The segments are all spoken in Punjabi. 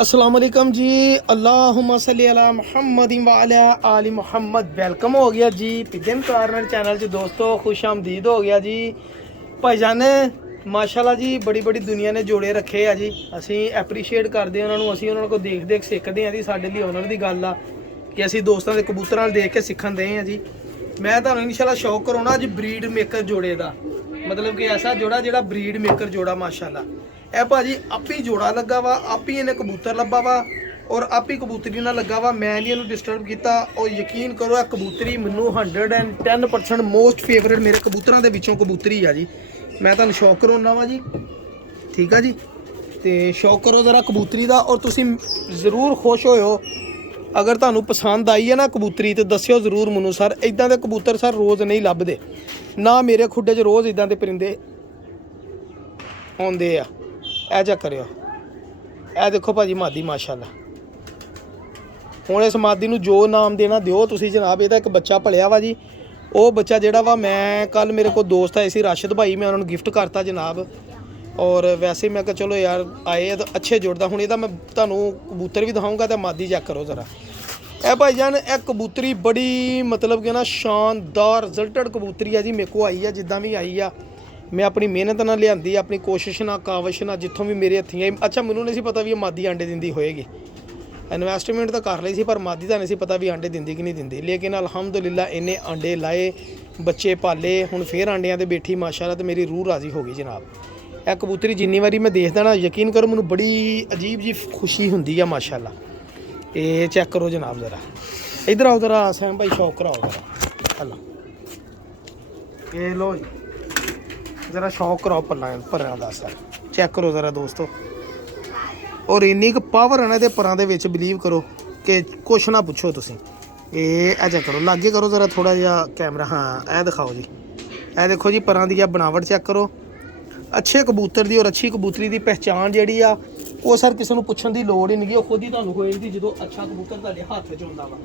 अस्सलाम वालेकुम जी। अल्लाहुम्मा सल्ली अला मुहम्मद व अला आलि मुहम्मद। वेलकम हो गया जी पिजन कॉर्नर चैनल च दोस्तों, खुश आमदीद हो गया जी। भाईजान माशाल्लाह जी बड़ी बड़ी दुनिया ने जोड़े रखे आ जी। ਅਸੀਂ ਐਪਰੀਸ਼ੀਏਟ ਕਰਦੇ ਉਹਨਾਂ ਨੂੰ, ਅਸੀਂ ਉਹਨਾਂ ਕੋਲ ਦੇਖ ਦੇਖ ਸਿੱਖਦੇ ਹਾਂ ਜੀ। ਸਾਡੇ ਲਈ ਉਹਨਾਂ ਦੀ ਗੱਲ ਆ ਕਿ ਅਸੀਂ ਦੋਸਤਾਂ ਦੇ ਕਬੂਤਰਾਂ ਨਾਲ ਦੇਖ ਕੇ ਸਿੱਖਣ ਦੇ ਹਾਂ ਜੀ। ਮੈਂ ਤੁਹਾਨੂੰ ਇਨਸ਼ਾਅੱਲਾ ਸ਼ੌਕ ਕਰਾਉਣਾ ਅੱਜ ਬਰੀਡ ਮੇਕਰ ਜੋੜੇ ਦਾ, मतलब कि ऐसा जोड़ा ਜਿਹੜਾ ਬਰੀਡ ਮੇਕਰ ਜੋੜਾ माशाल्लाह। ਇਹ ਭਾਜੀ ਆਪੀ ਜੋੜਾ ਲੱਗਾ ਵਾ, ਆਪੀ ਇਹਨੇ ਕਬੂਤਰ ਲੱਭਾ ਵਾ ਔਰ ਆਪੀ ਕਬੂਤਰੀ ਨਾਲ ਲੱਗਾ ਵਾ। ਮੈਂ ਨਹੀਂ ਇਹਨੂੰ ਡਿਸਟਰਬ ਕੀਤਾ ਔਰ ਯਕੀਨ ਕਰੋ ਇਹ ਕਬੂਤਰੀ ਮੈਨੂੰ 110% ਮੋਸਟ ਫੇਵਰੇਟ ਮੇਰੇ ਕਬੂਤਰਾਂ ਦੇ ਵਿੱਚੋਂ ਕਬੂਤਰੀ ਆ ਜੀ। ਮੈਂ ਤੁਹਾਨੂੰ ਸ਼ੌਕ ਕਰਾਉਣਾ ਵਾ ਜੀ, ਠੀਕ ਆ ਜੀ। ਤੇ ਸ਼ੌਕ ਕਰੋ ਜ਼ਰਾ ਕਬੂਤਰੀ ਦਾ ਔਰ ਤੁਸੀਂ ਜ਼ਰੂਰ ਖੁਸ਼ ਹੋਇਓ। अगर ਤੁਹਾਨੂੰ पसंद आई है ना कबूतरी तो दस्यो जरूर ਮੈਨੂੰ सर। इदां दे कबूतर सर रोज़ नहीं लभदे ना, मेरे खुडे च रोज़ इदां दे परिंदे आउंदे आ। ऐ चेक करियो, ऐ देखो भाजी मादी माशाल्लाह। हुण इस मादी नूं जो नाम देना दिओ तुसीं जनाब। इहदा एक बच्चा पलिया वा जी। ਉਹ ਬੱਚਾ ਜਿਹੜਾ ਵਾ ਮੈਂ ਕੱਲ ਮੇਰੇ ਕੋਲ ਦੋਸਤ ਆਏ ਸੀ ਰਾਸ਼ਿਦ ਭਾਈ, ਮੈਂ ਉਹਨਾਂ ਨੂੰ ਗਿਫਟ ਕਰਤਾ ਜਨਾਬ। ਔਰ ਵੈਸੇ ਮੈਂ ਕਿਹਾ ਚਲੋ ਯਾਰ ਆਏ ਤਾਂ ਅੱਛੇ ਜੁੜਦਾ। ਹੁਣ ਇਹਦਾ ਮੈਂ ਤੁਹਾਨੂੰ ਕਬੂਤਰ ਵੀ ਦਿਖਾਊਂਗਾ ਤੇ ਮਾਦੀ ਚੈੱਕ ਕਰੋ ਜ਼ਰਾ। ਇਹ ਭਾਈਜਾਨ ਇਹ ਕਬੂਤਰੀ ਬੜੀ मतलब ਕਿ ਨਾ ਸ਼ਾਨਦਾਰ ਰਿਜ਼ਲਟਡ ਕਬੂਤਰੀ ਆ ਜੀ। ਮੇਰੇ ਕੋ ਆਈ ਆ ਜਿੱਦਾਂ ਵੀ ਆਈ ਆ, ਮੈਂ ਆਪਣੀ ਮਿਹਨਤ ਨਾਲ ਲਿਆਂਦੀ, ਆਪਣੀ ਕੋਸ਼ਿਸ਼ ਨਾਲ ਕਾਵਿਸ਼ ਨਾਲ, ਜਿੱਥੋਂ ਵੀ ਮੇਰੇ ਹੱਥੀਂ ਆਈ। ਅੱਛਾ ਮੈਨੂੰ ਨਹੀਂ ਸੀ ਪਤਾ ਵੀ ਇਹ ਮਾਦੀ ਆਂਡੇ ਦਿੰਦੀ ਹੋਏਗੀ। ਇਨਵੈਸਟਮੈਂਟ ਤਾਂ ਕਰ ਲਈ ਸੀ ਪਰ ਮਾਦੀ ਦਾ ਨਹੀਂ ਸੀ ਪਤਾ ਵੀ ਆਂਡੇ ਦਿੰਦੀ ਕਿ ਨਹੀਂ ਦਿੰਦੀ। ਲੇਕਿਨ ਅਲਹਮਦੁਲਿਲਾ ਇਹਨੇ ਆਂਡੇ ਲਾਏ, ਬੱਚੇ ਪਾਲੇ, ਹੁਣ ਫੇਰ ਆਂਡਿਆਂ ਤੇ ਬੈਠੀ ਮਾਸ਼ਾਅੱਲਾ ਤੇ ਮੇਰੀ ਰੂਹ ਰਾਜ਼ੀ ਹੋ ਗਈ ਜਨਾਬ। ਇਹ ਕਬੂਤਰੀ ਜਿੰਨੀ ਵਾਰੀ ਮੈਂ ਦੇਖਦਾ ਨਾ ਯਕੀਨ ਕਰੋ ਮੈਨੂੰ ਬੜੀ ਅਜੀਬ ਜੀ ਖੁਸ਼ੀ ਹੁੰਦੀ ਆ ਮਾਸ਼ਾਅੱਲਾ। ਇਹ ਚੈੱਕ ਕਰੋ ਜਨਾਬ ਜ਼ਰਾ। ਇਧਰ ਆਓ ਜ਼ਰਾ ਸੈਮ ਭਾਈ, ਸ਼ੌਕ ਕਰਾਓ ਜ਼ਰਾ। ਹਲੋ ਇਹ ਲੋ ਜੀ ਜ਼ਰਾ ਸ਼ੌਕ ਕਰਾਓ ਪਰਾਂ ਦਾ ਸਰ। ਚੈੱਕ ਕਰੋ ਜ਼ਰਾ ਦੋਸਤੋ। ਔਰ ਇੰਨੀ ਕੁ ਪਾਵਰ ਹੈ ਨਾ ਇਹਦੇ ਪਰਾਂ ਦੇ ਵਿੱਚ, ਬਿਲੀਵ ਕਰੋ ਕਿ ਕੁਛ ਨਾ ਪੁੱਛੋ ਤੁਸੀਂ। ਇਹ ਚੈੱਕ ਕਰੋ, ਲਾਗੇ ਕਰੋ ਜ਼ਰਾ ਥੋੜਾ ਜਿਹਾ ਕੈਮਰਾ। ਹਾਂ ਇਹ ਦਿਖਾਓ ਜੀ, ਇਹ ਦੇਖੋ ਜੀ ਪਰਾਂ ਦੀ ਆ ਬਣਾਵਟ ਚੈੱਕ ਕਰੋ। ਅੱਛੇ ਕਬੂਤਰ ਦੀ ਔਰ ਅੱਛੀ ਕਬੂਤਰੀ ਦੀ ਪਹਿਚਾਣ ਜਿਹੜੀ ਆ ਉਹ ਸਰ ਕਿਸੇ ਨੂੰ ਪੁੱਛਣ ਦੀ ਲੋੜ ਹੀ ਨਹੀਂ ਗੀ, ਉਹ ਖੁਦ ਹੀ ਤੁਹਾਨੂੰ ਹੋਏਗੀ ਜਦੋਂ ਅੱਛਾ ਕਬੂਤਰ ਤੁਹਾਡੇ ਹੱਥ 'ਚ ਹੁੰਦਾ ਵਾ।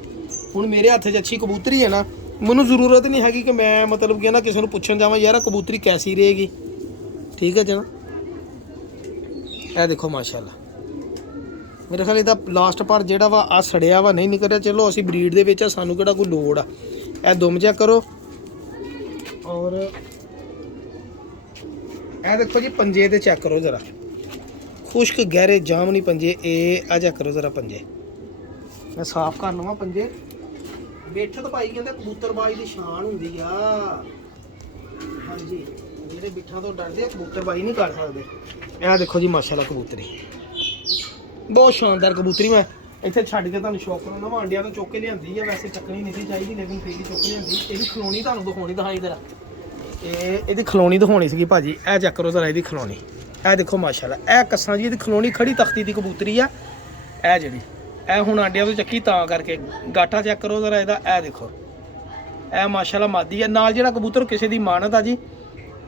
ਹੁਣ ਮੇਰੇ ਹੱਥ 'ਚ ਅੱਛੀ ਕਬੂਤਰੀ ਹੈ ਨਾ, ਮੈਨੂੰ ਜ਼ਰੂਰਤ ਨਹੀਂ ਹੈਗੀ ਕਿ ਮੈਂ मतलब ਕਿ ਨਾ ਕਿਸੇ ਨੂੰ ਪੁੱਛਣ ਜਾਵਾਂ ਯਾਰ ਕਬੂਤਰੀ ਕੈਸੀ ਰਹੇਗੀ। ਠੀਕ ਹੈ ਜਨਾ। ਇਹ ਦੇਖੋ ਮਾਸ਼ਾਅੱਲਾ ਮੇਰੇ ਖਿਆਲ ਇਹਦਾ ਲਾਸਟ ਪਰ ਜਿਹੜਾ ਵਾ ਆ ਸੜਿਆ ਵਾ, ਨਹੀਂ ਨਿਕਲਿਆ। ਚਲੋ ਅਸੀਂ ਬਰੀਡ ਦੇ ਵਿੱਚ ਆ, ਸਾਨੂੰ ਕਿਹੜਾ ਕੋਈ ਲੋੜ ਆ। ਇਹ ਦੁਮ ਚੈੱਕ ਕਰੋ। ਔਰ ਇਹ ਦੇਖੋ ਜੀ ਪੰਜੇ ਤੇ ਚੈੱਕ ਕਰੋ ਜ਼ਰਾ, ਖੁਸ਼ਕ ਗਹਿਰੇ ਜਾਮਨੀ ਪੰਜੇ। ਇਹ ਆ ਚੈੱਕ ਕਰੋ ਜ਼ਰਾ ਪੰਜੇ। ਮੈਂ ਸਾਫ਼ ਕਰ ਲਵਾਂ ਪੰਜੇ। ਬੈਠਤ ਭਾਈ ਕਹਿੰਦੇ ਕਬੂਤਰਬਾਜੀ ਦੀ ਸ਼ਾਨ ਹੁੰਦੀ ਆ। ਹਾਂਜੀ ਜਿਹੜੇ ਬਿੱਠਾਂ ਤੋਂ ਡਰਦੇ ਆ ਕਬੂਤਰਬਾਜੀ ਨਹੀਂ ਕਰ ਸਕਦੇ। ਇਹ ਦੇਖੋ ਜੀ ਮਾਸ਼ਾਅੱਲਾ ਕਬੂਤਰੀ ਬਹੁਤ ਸ਼ਾਨਦਾਰ ਕਬੂਤਰੀ। ਮੈਂ ਇੱਥੇ ਛੱਡ ਕੇ ਤੁਹਾਨੂੰ ਸ਼ੌਕ ਕਰਾਉਣਾ ਵਾ। ਆਂਡਿਆਂ ਤੋਂ ਚੁੱਕ ਕੇ ਲਿਆਂਦੀ ਆ, ਵੈਸੇ ਚੱਕਣੀ ਨਹੀਂ ਸੀ ਚਾਹੀਦੀ ਲੇਕਿਨ ਫੇਰ ਹੀ ਚੁੱਕ ਲਿਆਂਦੀ। ਇਹਦੀ ਖਲੋਣੀ ਤੁਹਾਨੂੰ ਦਿਖਾਈ ਜ਼ਰਾ। ਇਹਦੀ ਖਲੋਣੀ ਦਿਖਾਉਣੀ ਸੀਗੀ ਭਾਜੀ। ਇਹ ਚੈੱਕ ਕਰੋ ਜ਼ਰਾ ਇਹਦੀ ਖਲੋਣੀ। ਇਹ ਦੇਖੋ ਮਾਸ਼ਾਅੱਲਾ ਇਹ ਕੱਸਾਂ ਜੀ ਇਹਦੀ ਖਲੋਣੀ ਖੜੀ ਤਖਤੀ ਦੀ ਕਬੂਤਰੀ ਆ। ਇਹ ਜਿਹੜੀ ਇਹ ਹੁਣ ਆਂਡਿਆਂ ਤੋਂ ਚੱਕੀ ਤਾਂ ਕਰਕੇ। ਗਾਟਾ ਚੈੱਕ ਕਰੋ ਜ਼ਰਾ ਇਹਦਾ। ਇਹ ਦੇਖੋ ਇਹ ਮਾਸ਼ਾਅੱਲਾ ਮਾਦੀ ਆ। ਨਾਲ ਜਿਹੜਾ ਕਬੂਤਰ ਕਿਸੇ ਦੀ ਮਾਨਤ ਆ ਜੀ,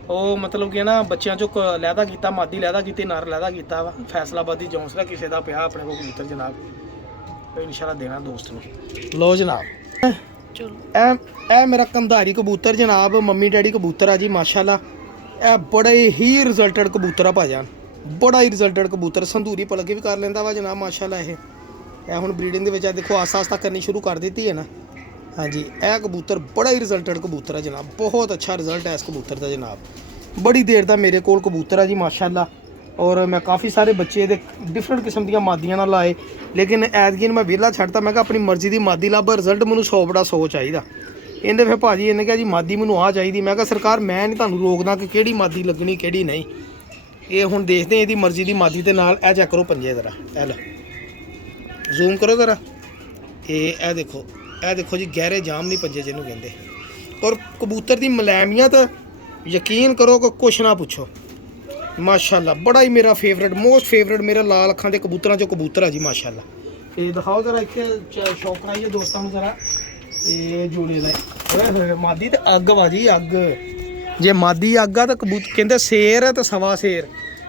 ਉਹ मतलब ਕਿ ਨਾ ਬੱਚਿਆਂ ਚੋਂ ਲੈਦਾ ਕੀਤਾ, ਮਾਦੀ ਲੈਦਾ ਕੀਤੀ, ਨਰ ਲੈਦਾ ਕੀਤਾ ਵਾ। ਫੈਸਲਾਬਾਦੀ ਜੌਂਸਲਾ ਕਿਸੇ ਦਾ ਪਿਆ ਆਪਣੇ ਕੋਲ ਕਬੂਤਰ ਜਨਾਬ। ਇਨਸ਼ਾਅੱਲਾ ਦੇਣਾ ਦੋਸਤ ਨੂੰ। ਲੋ ਜਨਾਬ ਇਹ ਮੇਰਾ ਕੰਧਾਰੀ ਕਬੂਤਰ ਜਨਾਬ, ਮੰਮੀ ਡੈਡੀ ਕਬੂਤਰ ਆ ਜੀ ਮਾਸ਼ਾਅੱਲਾ। ਇਹ ਬੜੇ ਹੀ ਰਿਜ਼ਲਟਡ ਕਬੂਤਰ ਆ ਭਾਜਾਨ, ਬੜਾ ਹੀ ਰਿਜ਼ਲਟਡ ਕਬੂਤਰ। ਸੰਧੂਰੀ ਪਲਕੇ ਵੀ ਕਰ ਲੈਂਦਾ ਵਾ ਜਨਾਬ ਮਾਸ਼ਾਅੱਲਾ। ਇਹ ਹੁਣ ਬਰੀਡਿੰਗ ਦੇ ਵਿੱਚ ਆ ਦੇਖੋ ਆਸਤਾ ਆਸਤਾ ਕਰਨੀ ਸ਼ੁਰੂ ਕਰ ਦਿੱਤੀ ਹੈ ਨਾ। ਹਾਂਜੀ ਇਹ ਕਬੂਤਰ ਬੜਾ ਹੀ ਰਿਜ਼ਲਟਡ ਕਬੂਤਰ ਆ ਜਨਾਬ, ਬਹੁਤ ਅੱਛਾ ਰਿਜ਼ਲਟ ਹੈ ਇਸ ਕਬੂਤਰ ਦਾ ਜਨਾਬ। ਬੜੀ ਦੇਰ ਦਾ ਮੇਰੇ ਕੋਲ ਕਬੂਤਰ ਆ ਜੀ ਮਾਸ਼ਾਅੱਲਾ। ਔਰ ਮੈਂ ਕਾफ़ी ਸਾਰੇ ਬੱਚੇ ਇਹਦੇ ਡਿਫਰੈਂਟ ਕਿਸਮ ਦੀਆਂ ਮਾਦੀਆਂ ਨਾਲ ਲਾਏ, ਲੇਕਿਨ ਐਤਕੀ ਮੈਂ ਵਿਹਲਾ ਛੱਡਤਾ। ਮੈਂ ਕਿਹਾ ਆਪਣੀ ਮਰਜ਼ੀ ਦੀ ਮਾਦੀ ਲੱਭ, ਰਿਜ਼ਲਟ ਮੈਨੂੰ 100 ਬੜਾ 100 ਚਾਹੀਦਾ। ਇਹਦੇ ਫਿਰ ਭਾਜੀ ਇਹਨੇ ਕਿਹਾ ਜੀ ਮਾਦੀ ਮੈਨੂੰ ਆ ਚਾਹੀਦੀ। ਮੈਂ ਕਿਹਾ ਸਰਕਾਰ ਮੈਂ ਨਹੀਂ ਤੁਹਾਨੂੰ ਰੋਕਦਾ ਕਿ ਕਿਹੜੀ ਮਾਦੀ ਲੱਗਣੀ ਕਿਹੜੀ ਨਹੀਂ। ਇਹ ਹੁਣ ਦੇਖਦੇ ਇਹਦੀ ਮਰਜ਼ੀ ਦੀ ਮਾਦੀ ਦੇ ਨਾਲ। ਇਹ ਚੈੱਕ ਕਰੋ ਪੰਜੇ ਜ਼ਰਾ, ਇਹ ਲਓ ਜ਼ੂਮ ਕਰੋ ਜ਼ਰਾ। ਇਹ ਦੇਖੋ, ਇਹ ਦੇਖੋ ਜੀ ਗਹਿਰੇ ਜਾਮ ਨਹੀਂ ਪੰਜੇ ਜਿਹਨੂੰ ਕਹਿੰਦੇ। ਔਰ ਕਬੂਤਰ ਦੀ ਮੁਲਾਇਮੀਅਤ ਯਕੀਨ ਕਰੋ ਕਿ ਕੁਛ ਨਾ ਪੁੱਛੋ ਮਾਸ਼ਾਅੱਲਾ। ਬੜਾ ਹੀ ਮੇਰਾ ਫੇਵਰੇਟ ਮੋਸਟ ਫੇਵਰੇਟ ਮੇਰਾ ਲਾਲ ਅੱਖਾਂ ਦੇ ਕਬੂਤਰਾਂ ਚੋਂ ਕਬੂਤਰ ਆ ਜੀ ਮਾਸ਼ਾਅੱਲਾ। ਇਹ ਦਿਖਾਓ ਜ਼ਰਾ ਇੱਥੇ ਸ਼ੌਕ ਕਰਾਈਏ ਦੋਸਤਾਂ ਨੂੰ ਜ਼ਰਾ। ਇਹ ਜੋੜੇ ਦਾ ਓਏ ਮਾਦੀ ਤੇ ਅੱਗ ਵਾ ਜੀ ਅੱਗ। ਜੇ ਮਾਦੀ ਅੱਗ ਆ ਤਾਂ ਕਬੂਤਰ ਕਹਿੰਦੇ ਸ਼ੇਰ ਹੈ ਤਾਂ ਸਵਾ ਸ਼ੇਰ।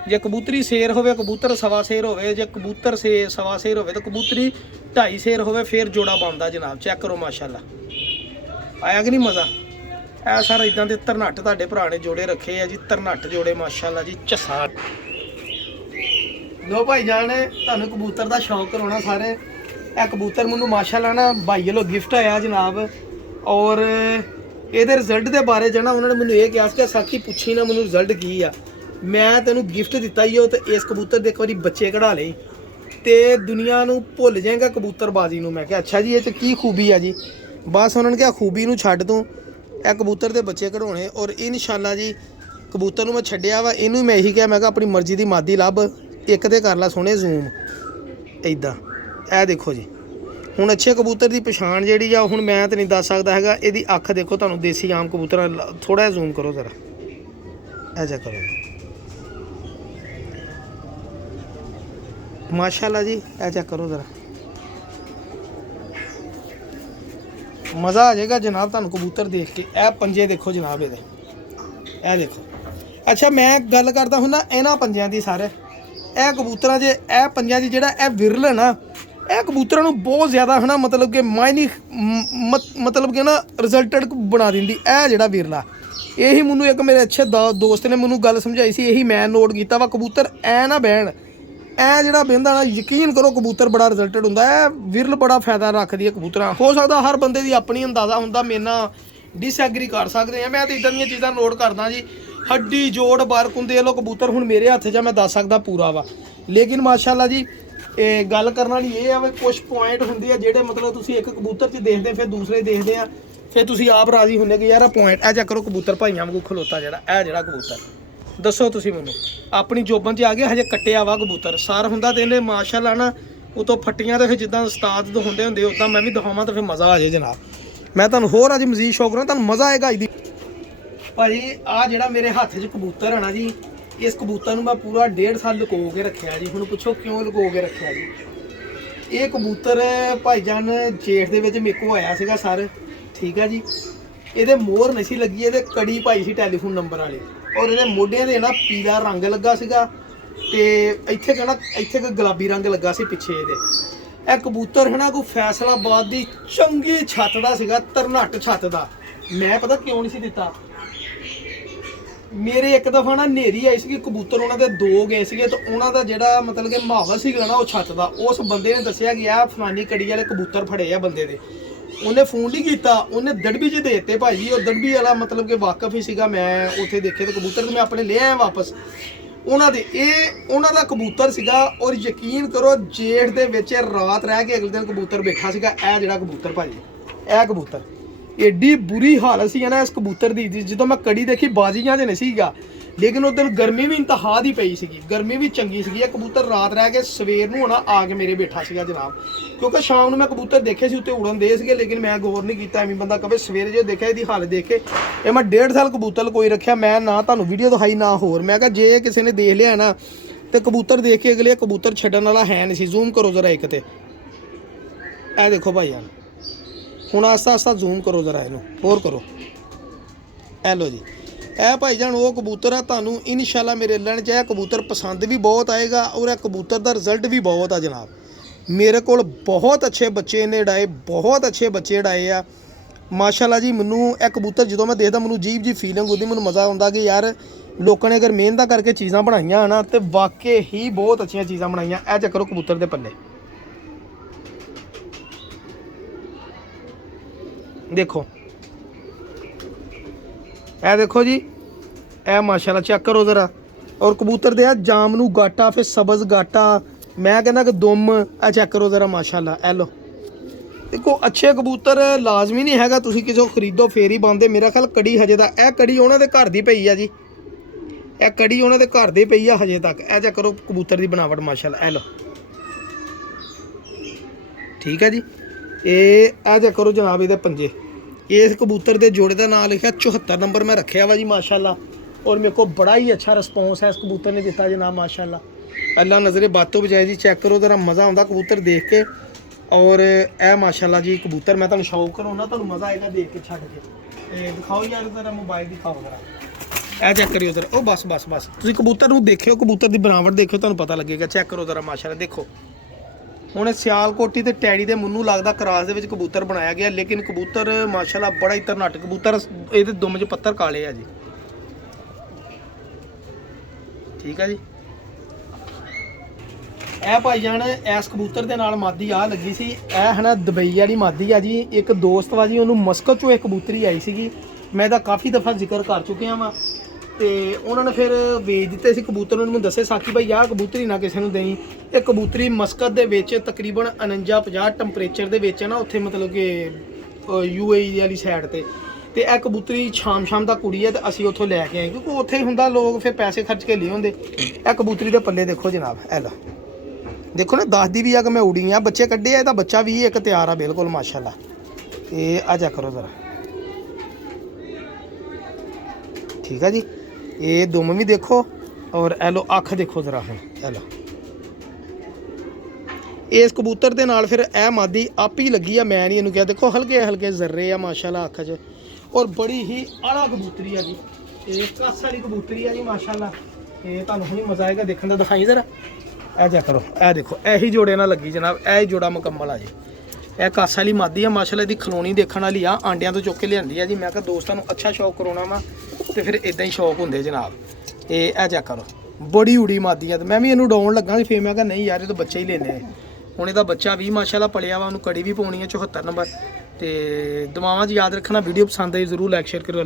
ਜੇ ਕਬੂਤਰੀ ਸ਼ੇਰ ਹੋਵੇ ਕਬੂਤਰ ਸਵਾ ਸ਼ੇਰ ਹੋਵੇ। ਜੇ ਕਬੂਤਰ ਸਵਾ ਸ਼ੇਰ ਹੋਵੇ ਤਾਂ ਕਬੂਤਰੀ 2.5 ਸ਼ੇਰ ਹੋਵੇ, ਫਿਰ ਜੋੜਾ ਬਣਦਾ ਜਨਾਬ। ਚੈੱਕ ਕਰੋ ਮਾਸ਼ਾਅੱਲਾ, ਆਇਆ ਕਿ ਨਹੀਂ ਮਜ਼ਾ। ਇਹ ਸਰ ਇਦਾਂ ਦੇ ਧਰਨੱਟ ਤੁਹਾਡੇ ਭਰਾ ਨੇ ਜੋੜੇ ਰੱਖੇ ਆ ਜੀ, ਧਰਨੱਟ ਜੋੜੇ ਮਾਸ਼ਾਅੱਲਾ ਜੀ। ਝੱਸਾ लो भाई जान तुहानू कबूतर का शौक कराना सारे। यह कबूतर मैनू माशाअल्लाह ना भाई वालों गिफ्ट आया जनाब। और ये रिजल्ट के बारे च ना उन्होंने मैनू ये कहा कि साथी पुछी ना मैनू रिजल्ट की आ, मैं तेनू गिफ्ट दिता ही हो तो इस कबूतर के एक बार बच्चे कढ़ा ले तो दुनिया नू भुल जाएगा कबूतरबाजी नू। मैं क्या अच्छा जी ये की खूबी है जी। बस उन्होंने कहा खूबी नू छड्ड दूँ, यह कबूतर के बच्चे कढ़ाने और इंशाअल्लाह जी कबूतर नू मैं छड्डिया वा। इनू मैं यही कहा मैं अपनी मर्जी की मादी लभ एक तो कर ला सोहने जूम इदा। ए देखो जी हुण अच्छे कबूतर की पछाण जी आ हुण मैं तो नहीं दस सकता है। यदी अख देखो तुहानू देसी आम कबूतर थोड़ा जूम करो जरा, ऐसा करो माशाअल्लाह जी, ऐसा करो जरा मज़ा आ जाएगा जनाब तुहानू कबूतर देख के। ए पंजे देखो जनाब ये देखो। अच्छा मैं गल करता हूँ ना इन्होंने पंजियां की सारे ए कबूतर जे ए पंजियां की जोड़ा ए विरल है ना यह कबूतर बहुत ज़्यादा है ना मतलब कि मायनी मतलब कि ना रिजल्टेड बना दी है जोड़ा विरला। यही मैनू एक मेरे अच्छे दोस्त ने मैनू गल समझाई सी, यही मैं नोट किया वा कबूतर ऐ ना बहन ऐ जोड़ा बहता ना यकीन करो कबूतर बड़ा रिजल्टेड होंगे। विरल बड़ा फायदा रखती है कबूतर। हो सकता हर बंदे की अपनी अंदाज़ा होंगे, मेरे ना डिसएग्री कर सकते हैं। मैं तो इदा दी चीज़ां नोट करदा जी। हड्डी जोड़ बारक होंगे लो कबूतर हूँ मेरे हत्थ च मैं दस सकता पूरा वा। लेकिन माशाअल्लाह जी गल करने वाली ये है कुछ पॉइंट होंगे जोड़े मतलब तुम एक कबूतर च देखते फिर दूसरे देखते हैं फिर तुम आप राजी होंगे कि यार पॉइंट ऐ चेक करो कबूतर भाइयों वांगू खलोता जोड़ा कबूतर दसो तुम मैनू अपनी जोबन च आ गया हजे कट्टिया वा कबूतर सर होंगे तो इन्हें माशाअल्लाह ना उतों फट्टियां तो फिर जिदा उस्ताद होंगे होंगे उदा मैं भी दिखावा तो फिर मज़ा आ जाए जनाब। मैं तुहानू होर अज मजीद शौक रहा तुहानू मज़ा आएगा अज दी भाजी। आ जोड़ा मेरे हत्थ च कबूतर है ना जी इस कबूतर को मैं पूरा 1.5 साल लुको के रखा जी। हुण पुछो क्यों लुको के रखा जी। ये कबूतर भाईजान जेठ के मेरे को आया सीगा सर, ठीक है जी। ये मोहर नहीं सी लगी, ये कड़ी पाई सी टैलीफोन नंबर वाली और ये मोढियां दे ना पीला रंग लगा सीगा ते इत्थे कहना इत्थे कोई गुलाबी रंग लगा सी पिछे ये कबूतर है ना कोई फैसलाबाद की चंगी छत का सीगा, तरनट छत का। मैं पता क्यों नहीं सी दिता, मेरे एक दफा ना नेरी आई सी कबूतर उन्होंने दो गए थे तो उन्होंने जोड़ा मतलब कि माहौल से ना छत का उस बंदे ने दसिया कि यह फलानी कड़ी वाले कबूतर फड़े आ बंदे दे। उन्हें फोन नहीं किया, उन्हें दड़बी च देते भाई और दड़बी वाला मतलब कि वाकफ ही सीगा। मैं उत्थे देखे तो कबूतर तो मैं अपने ले आया वापस उन्होंने उन्होंने कबूतर सीगा और यकीन करो जेठ दे विच रात रह के अगले दिन कबूतर बैठा सीगा। ए जिहड़ा कबूतर भाजी ए कबूतर एडी बुरी हालत सी ना इस कबूतर की जो मैं कड़ी देखी बाजियां च नहीं सीगा। लेकिन उस दिन गर्मी भी इंतहा दी पई सीगी, गर्मी भी चंगी सीगी। कबूतर रात रह के सवेर नूं ना आ के मेरे बैठा सीगा जनाब, क्योंकि शाम में मैं कबूतर देखे सी उत्ते उड़न दे सीगे लेकिन मैं गौर नहीं किया। एवं बंदा कहे सवेरे जो देखा इसकी हालत देख के ये मैं 1.5 साल कबूतर कोई रखा मैं ना तुहानूं वीडियो दिखाई ना होर। मैं कहा जे किसी ने देख लिया ना तो कबूतर देख के अगले कबूतर छड्डण वाला है नहीं सी। जूम करो जरा एक ते ए देखो भाई यार हुण आस्ता आस्ता जूम करो जरा इनू होर करो। ए लो जी ए भाईजान वो कबूतर है तुहानू इंशाअल्लाह मेरे लैन च कबूतर पसंद भी बहुत आएगा और कबूतर का रिजल्ट भी बहुत है जनाब। मेरे को बहुत अच्छे बच्चे इन्हें उड़ाए, बहुत अच्छे बच्चे उड़ाए आ माशाअल्लाह जी। मैनू यह कबूतर जो मैं देखता मैनू अजीब जी फीलिंग होती, मैनू मज़ा आता कि यार लोगों ने अगर मेहनत करके चीज़ां बनाइया ना तो वाकई ही बहुत अच्छी चीज़ां बनाइया। ए चक्करो कबूतर के पल्ले देखो, ए देखो जी ए माशाल्लाह चेक करो ज़रा। और कबूतर दे जामनू गाटा फिर सब्ज़ गाटा मैं कहना कि दुम ए चेक करो ज़रा माशाल्लाह। ए लो देखो अच्छे कबूतर लाजमी नहीं हैगा तुसीं किसी खरीदो फिर ही पांदे। मेरा ख्याल कड़ी हजे तक ए कड़ी उन्होंने घर की पई है जी, ए कड़ी उन्होंने घर की पई है हजे तक। ए चेक करो कबूतर की बनावट माशाल्लाह। ए लो ठीक है जी। ये चेक करो जनाब ये पंजे इस कबूतर के जोड़े का नाम लिखा 74 नंबर मैं रखा वा जी माशाल्लाह। और मेरे को बड़ा ही अच्छा रिस्पॉन्स है इस कबूतर ने दिता जनाब माशाल्लाह। अल्लाह नज़रे बातों बजाए जी। चेक करो जरा मज़ा आता कबूतर देख के। और ए माशाल्लाह जी कबूतर मैं तुहानूं शौक कराउणा तुहानूं मज़ा आएगा देख के छड्ड के। दिखाओ यार जरा मोबाइल दिखाओ जरा ए चेक करियो जरा ओ बस बस बस तुसीं कबूतर नूं देखियो कबूतर की बनावट देखियो तुहानूं पता लगेगा। चेक करो जरा माशाल्लाह देखो हुण सियालकोटी ते टैडी दे मुन्नू लगदा क्रॉस दे विच कबूतर बनाया गया लेकिन कबूतर माशाल्लाह बड़ा ही तरनट कबूतर इहदे दुम च पत्तर काले आ जी। ठीक है जी ਇਹ ਭਾਈ ਜਾਨ ਇਸ ਕਬੂਤਰ ਦੇ ਨਾਲ ਮਾਦੀ ਆ ਲੱਗੀ ਸੀ। ਇਹ ਹੈ ਨਾ ਦੁਬਈ ਵਾਲੀ ਮਾਦੀ ਆ ਜੀ। ਇੱਕ ਦੋਸਤ ਵਾ ਜੀ, ਉਹਨੂੰ ਮਸਕਤ ਚੋਂ ਇੱਕ ਕਬੂਤਰੀ ਆਈ ਸੀਗੀ। ਮੈਂ ਇਹਦਾ ਕਾਫੀ ਦਫਾ ਜ਼ਿਕਰ ਕਰ ਚੁੱਕਿਆ ਵਾਂ ਤੇ ਉਹਨਾਂ ਨੇ ਫਿਰ ਵੇਚ ਦਿੱਤੇ ਸੀ ਕਬੂਤਰ। ਉਹਨੇ ਮੈਨੂੰ ਦੱਸਿਆ ਸਾਕੀ ਭਾਈ ਆਹ ਕਬੂਤਰੀ ਨਾ ਕਿਸੇ ਨੂੰ ਦੇਈ। ਇਹ ਕਬੂਤਰੀ ਮਸਕਤ ਦੇ ਵਿੱਚ ਤਕਰੀਬਨ 49-50 ਟੈਂਪਰੇਚਰ ਦੇ ਵਿੱਚ ਹੈ ਨਾ, ਉੱਥੇ ਮਤਲਬ ਕਿ UAE ਵਾਲੀ ਸਾਈਡ ਤੇ ਇਹ ਕਬੂਤਰੀ ਸ਼ਾਮ ਦਾ ਕੁੜੀ ਹੈ ਤੇ ਅਸੀਂ ਉੱਥੋਂ ਲੈ ਕੇ ਆਏ, ਕਿਉਂਕਿ ਉੱਥੇ ਹੀ ਹੁੰਦਾ ਲੋਕ ਫਿਰ ਪੈਸੇ ਖਰਚ ਕੇ ਲੈ ਆਉਂਦੇ। ਇਹ ਕਬੂਤਰੀ ਦੇ ਪੱਲੇ ਦੇਖੋ ਜਨਾਬ, ਇਹ ਲਓ ਦੇਖੋ ਨਾ, ਦੱਸਦੀ ਵੀ ਆ ਕਿ ਮੈਂ ਉੜੀ ਆ। ਬੱਚੇ ਕੱਢੇ ਆ, ਇਹਦਾ ਬੱਚਾ ਵੀ ਇੱਕ ਤਿਆਰ ਆ ਬਿਲਕੁਲ ਮਾਸ਼ਾਅੱਲਾ। ਤੇ ਆ ਜਾ ਕਰੋ ਜ਼ਰਾ, ਠੀਕ ਆ ਜੀ। ਇਹ ਦੁਮ ਵੀ ਦੇਖੋ ਔਰ ਇਹ ਲਓ ਅੱਖ ਦੇਖੋ ਜ਼ਰਾ। ਹੁਣ ਇਹ ਲਓ ਇਸ ਕਬੂਤਰ ਦੇ ਨਾਲ ਫਿਰ ਇਹ ਮਾਦੀ ਆਪ ਹੀ ਲੱਗੀ ਆ, ਮੈਂ ਨਹੀਂ ਇਹਨੂੰ ਕਿਹਾ। ਦੇਖੋ ਹਲਕੇ ਹਲਕੇ ਜ਼ਰਰੇ ਆ ਮਾਸ਼ਾਅੱਲਾ ਅੱਖ 'ਚ, ਔਰ ਬੜੀ ਹੀ ਆਲਾ ਕਬੂਤਰੀ ਆ ਜੀ। ਇਹ ਕੱਸ ਵਾਲੀ ਕਬੂਤਰੀ ਆ ਜੀ ਮਾਸ਼ਾਅੱਲਾ। ਇਹ ਤੁਹਾਨੂੰ ਹੁਣੀ ਮਜ਼ਾ ਆਏਗਾ ਦੇਖਣ ਦਾ। ਦਿਖਾਈ ਜ਼ਰਾ, ਇਹ ਜਾ ਕਰੋ, ਇਹ ਦੇਖੋ ਇਹੀ ਜੋੜੇ ਨਾਲ ਲੱਗੀ ਜਨਾਬ। ਇਹ ਜੋੜਾ ਮੁਕੰਮਲ ਆ ਜੀ। ਇਹ ਕੱਸ ਵਾਲੀ ਮਾਦੀ ਆ ਮਾਸ਼ਾਅੱਲਾ। ਇਹਦੀ ਖਲੋਣੀ ਦੇਖਣ ਵਾਲੀ ਆ, ਆਂਡਿਆਂ ਤੋਂ ਚੁੱਕ ਕੇ ਲਿਆਂਦੀ ਆ ਜੀ। ਮੈਂ ਕਿਹਾ ਦੋਸਤਾਂ ਨੂੰ ਅੱਛਾ ਸ਼ੌਕ ਕਰਾਉਣਾ ਵਾ ਤੇ ਫਿਰ ਇਦਾਂ ਹੀ ਸ਼ੌਕ ਹੁੰਦੇ ਜਨਾਬ। ਇਹ ਜਾ ਕਰੋ, ਬੜੀ ਉੜੀ ਮਾਦੀ ਆ। ਤੇ ਮੈਂ ਵੀ ਇਹਨੂੰ ਡਾਉਣ ਲੱਗਾ ਸੀ, ਫਿਰ ਮੈਂ ਕਿਹਾ ਨਹੀਂ ਯਾਰ ਇਹ ਤਾਂ ਬੱਚੇ ਹੀ ਲੈਣੇ। ਹੁਣ ਇਹਦਾ ਬੱਚਾ ਵੀ ਮਾਸ਼ਾਅੱਲਾ ਪਲਿਆ ਵਾ, ਉਹਨੂੰ ਕੜੀ ਵੀ ਪਾਉਣੀ ਹੈ 74 ਨੰਬਰ। ਤੇ ਦੁਆਵਾਂ 'ਚ ਯਾਦ ਰੱਖਣਾ। ਵੀਡੀਓ ਪਸੰਦ ਆਈ ਜ਼ਰੂਰ ਲਾਈਕ ਸ਼ੇਅਰ ਕਰਿਓ।